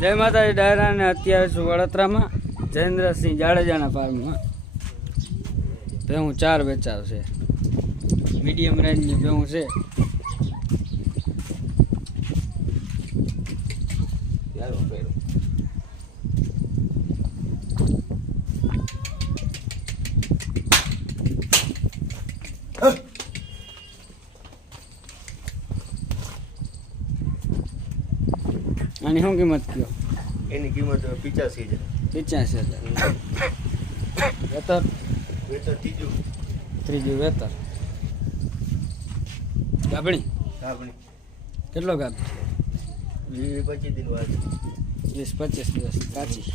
જય માતાજી ડાયરા ને અત્યારે છું વડોદરામાં જયેન્દ્રસિંહ જાડેજાના ફાર્મમાં ભેહું 4 વેચાવ છે મીડિયમ રેન્જની ભેહું છે આની શું કિંમત કયો? એની કિંમત 85,000. 85,000. વેતર ત્રીજું વેતર ગાબણી કેટલો ગાબ? 20-25 દિન વાર 20-25 દિવસ કાચી.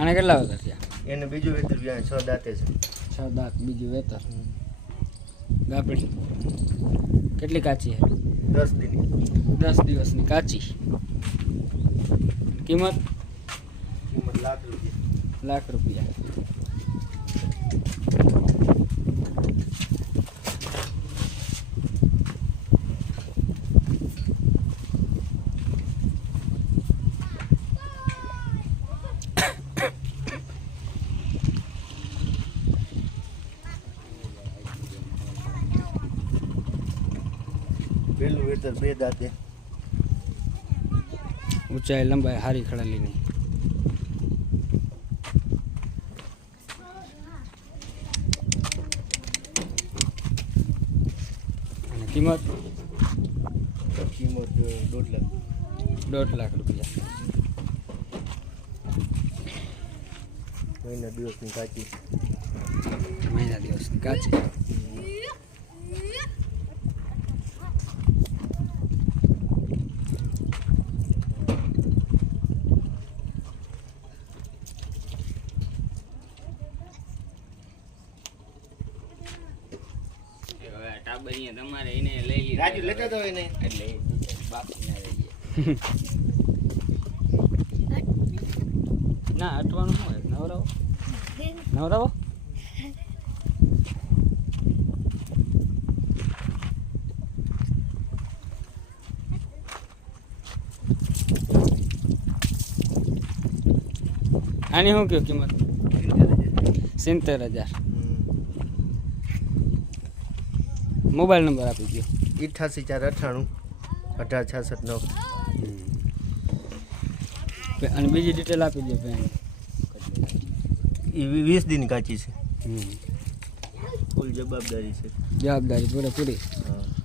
આને કેટલા વેતર થયા? એને બીજું વેતર 6 દાંતે છે. 6 દાંત બીજું વેતર. ગાબડી કેટલી કાચી છે? 10 દિન 10 દિવસની કાચી. કિંમત ₹1,00,000. પહેલું વેતર 2 દાંતે. ઊંચાઈ લંબાઈ હારી ખડેલી નહીં. અને કિંમત ₹1,50,000. મહિના દિવસની કાચી. મહિના દિવસની કાચી. તમારે એને લઈ રાજુ લેતા તો એને એટલે બાપને લઈએ ના અટવાનું શું હોય? નવરાવો આની શું કયો કિંમત? 70,000. મોબાઈલ નંબર આપી દો. 88,498 18,66,9. અને બીજી ડિટેલ આપી દો. એ 20 દિન કાચી છે. ફૂલ જવાબદારી છે. જવાબદારી પૂરેપૂરી. હા.